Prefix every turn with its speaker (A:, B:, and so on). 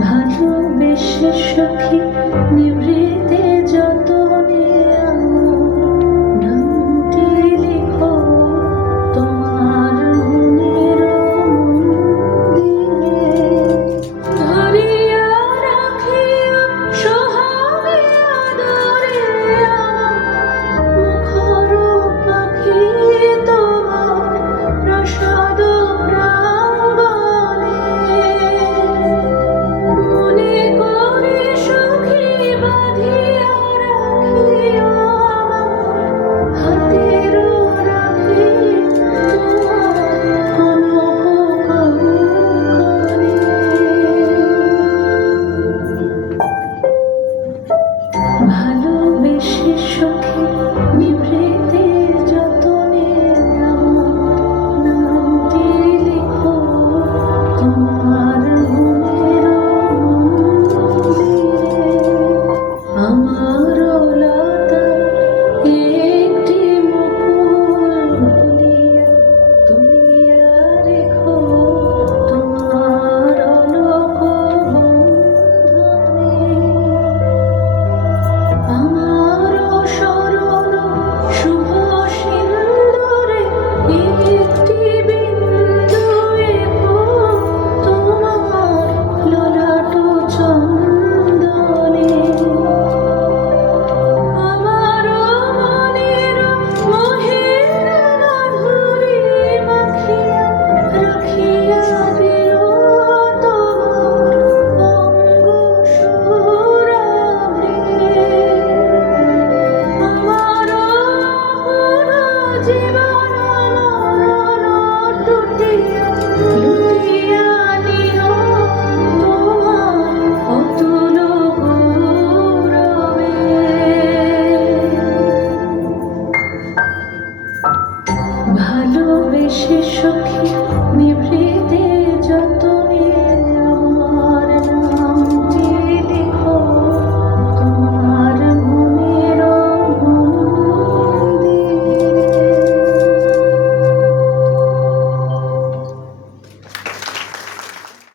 A: ভালোবেসে সখী